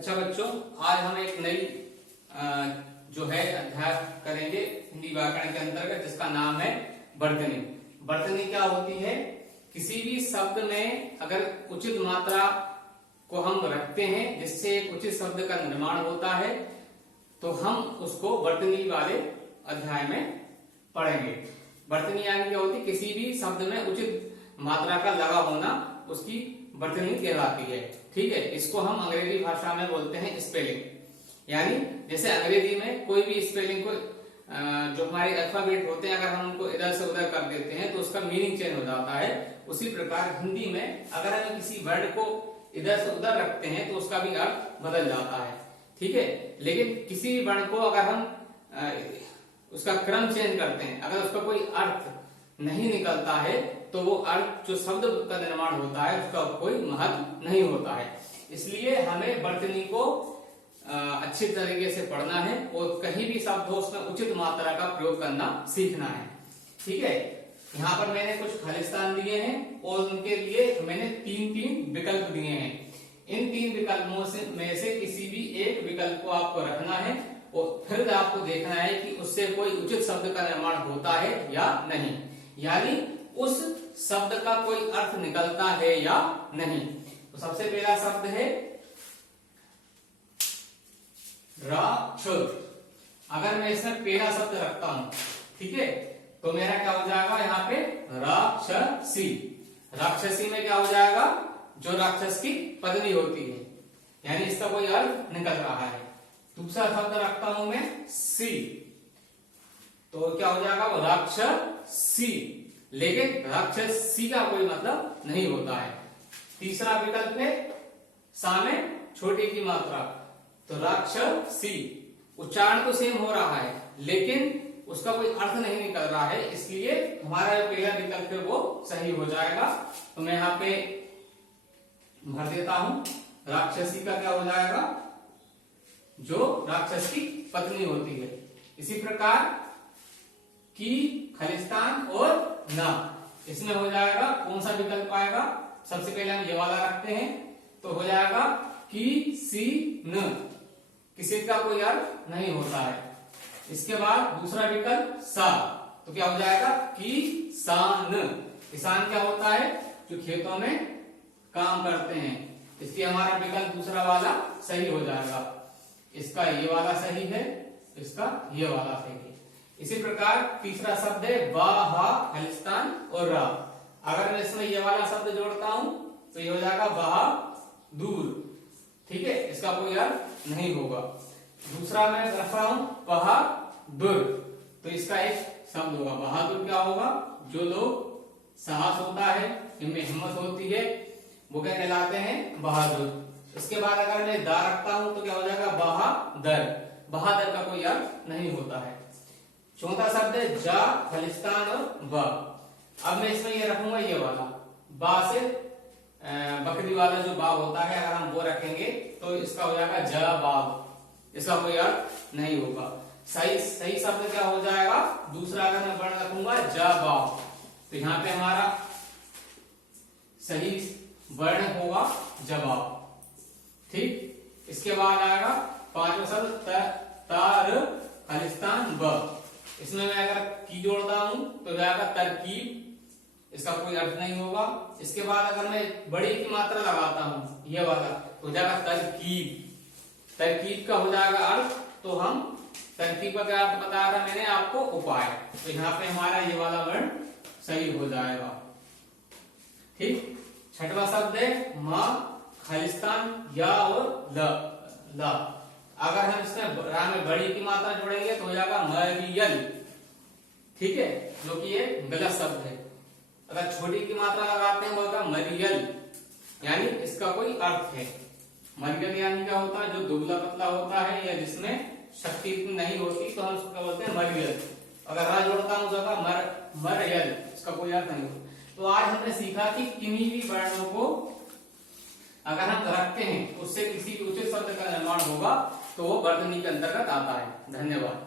अच्छा बच्चों, आज हम एक नई जो है अध्याय करेंगे हिंदी व्याकरण के अंतर्गत, जिसका नाम है वर्तनी। वर्तनी क्या होती है? किसी भी शब्द में अगर उचित मात्रा को हम रखते हैं जिससे एक उचित शब्द का निर्माण होता है, तो हम उसको वर्तनी वाले अध्याय में पढ़ेंगे। वर्तनी यानी क्या होती है? किसी भी शब्द में उचित मात्रा का लगा होना उसकी वर्तनी कहलाती है। ठीक है, इसको हम अंग्रेजी भाषा में बोलते हैं स्पेलिंग। यानी जैसे अंग्रेजी में कोई भी स्पेलिंग को जो हमारे अल्फाबेट होते हैं, अगर हम उनको इधर से उधर कर देते हैं तो उसका मीनिंग चेंज हो जाता है। उसी प्रकार हिंदी में अगर हम किसी वर्ड को इधर से उधर रखते हैं तो उसका भी अर्थ बदल जाता है। ठीक है, लेकिन किसी भी वर्ण को अगर हम उसका क्रम चेंज करते हैं, अगर उसका कोई अर्थ नहीं निकलता है तो वो अर्थ जो शब्द का निर्माण होता है उसका कोई महत्व नहीं होता है। इसलिए हमें वर्तनी को अच्छी तरीके से पढ़ना है और कहीं भी शब्द हो उसमें उचित मात्रा का प्रयोग करना सीखना है। ठीक है, यहाँ पर मैंने कुछ खालिस्तान दिए हैं और उनके लिए मैंने तीन विकल्प दिए हैं। इन तीन विकल्पों में से किसी भी एक विकल्प को आपको रखना है और फिर आपको देखना है कि उससे कोई उचित शब्द का निर्माण होता है या नहीं, यानी उस शब्द का कोई अर्थ निकलता है या नहीं। तो सबसे पहला शब्द है राक्ष। अगर मैं इसमें पहला शब्द रखता हूं, ठीक है, तो मेरा क्या हो जाएगा यहाँ पे? राक्षसी। राक्षसी में क्या हो जाएगा? जो राक्षस की पत्नी होती है, यानी इसका कोई अर्थ निकल रहा है। दूसरा शब्द रखता हूं मैं सी, तो क्या हो जाएगा? वो राक्षसी, लेकिन राक्षसी का कोई मतलब नहीं होता है। तीसरा विकल्प है सा में छोटी की मात्रा, तो राक्षसी। उच्चारण तो सेम हो रहा है लेकिन उसका कोई अर्थ नहीं निकल रहा है, इसलिए हमारा जो पहला विकल्प है वो सही हो जाएगा। तो मैं यहाँ पे भर देता हूं, राक्षसी का क्या हो जाएगा? जो राक्षस की पत्नी होती है। इसी प्रकार की, खालिस्तान और ना, इसमें हो जाएगा कौन सा विकल्प आएगा? सबसे पहले हम ये वाला रखते हैं, तो हो जाएगा की सी न। किसी का कोई अर्थ नहीं होता है। इसके बाद दूसरा विकल्प सा, तो क्या हो जाएगा? किसान। किसान क्या होता है? जो खेतों में काम करते हैं। इसलिए हमारा विकल्प दूसरा वाला सही हो जाएगा। इसका ये वाला सही है, इसका ये वाला सही है। इसी प्रकार तीसरा शब्द है वाहा, खालिस्तान और रा। अगर मैं इसमें ये वाला शब्द जोड़ता हूं तो ये हो जाएगा बहादुर। ठीक है, इसका कोई अर्थ नहीं होगा। दूसरा मैं रख रहा हूं बहादुर, तो इसका एक शब्द होगा। बहादुर क्या होगा? जो लोग साहस होता है, इनमें हिम्मत होती है, वो क्या कहलाते हैं? बहादुर। इसके बाद अगर मैं दा रखता हूं तो क्या हो जाएगा? बहादर। बहादर का कोई अर्थ नहीं होता है। चौथा शब्द है जा, खालिस्तान और ब। अब मैं इसमें ये रखूंगा ये वाला बा से बकरी वाला जो बा होता है, अगर हम वो रखेंगे तो इसका हो जाएगा जबाब। इसका कोई अर्थ नहीं होगा। सही शब्द क्या हो जाएगा? दूसरा अगर मैं वर्ण रखूंगा जबाब, तो यहाँ पे हमारा सही वर्ण होगा जवाब। ठीक, इसके बाद आएगा पांचवा शब्द तार, खालिस्तान ब। इसमें मैं अगर की जोड़ता हूं तो जाएगा तरकीब, इसका कोई अर्थ नहीं होगा। इसके बाद अगर मैं बड़ी की मात्रा लगाता हूं, ये वाला, तो जाएगा तरकीब। तरकीब का हो जाएगा अर्थ, तो हम तरकीब का क्या बताया था मैंने आपको? उपाय। तो यहाँ पे हमारा ये वाला वर्ण सही हो जाएगा। ठीक, छठवां शब्द है माँ, खालिस्तान या और ला। अगर हम इसमें रा में बड़ी की मात्रा जोड़ेंगे तो हो जाएगा मरियल। ठीक है, जो कि ये गलत शब्द है। अगर छोटी की मात्रा लगाते हैं तो होगा मरियल, यानी इसका कोई अर्थ है। मरियल यानी क्या होता है? जो दुबला पतला होता है या जिसमें शक्ति इतनी नहीं होती, तो हम उसको बोलते हैं मरियल। अगर रा जोड़ता हूं तो होगा मरियल, इसका कोई अर्थ नहीं होता। तो आज हमने सीखा कि किन्हीं भी वर्णों को अगर हम रखते हैं उससे किसी उचित शब्द का निर्माण होगा, तो वो वर्तनी के अंतर्गत आता है। धन्यवाद।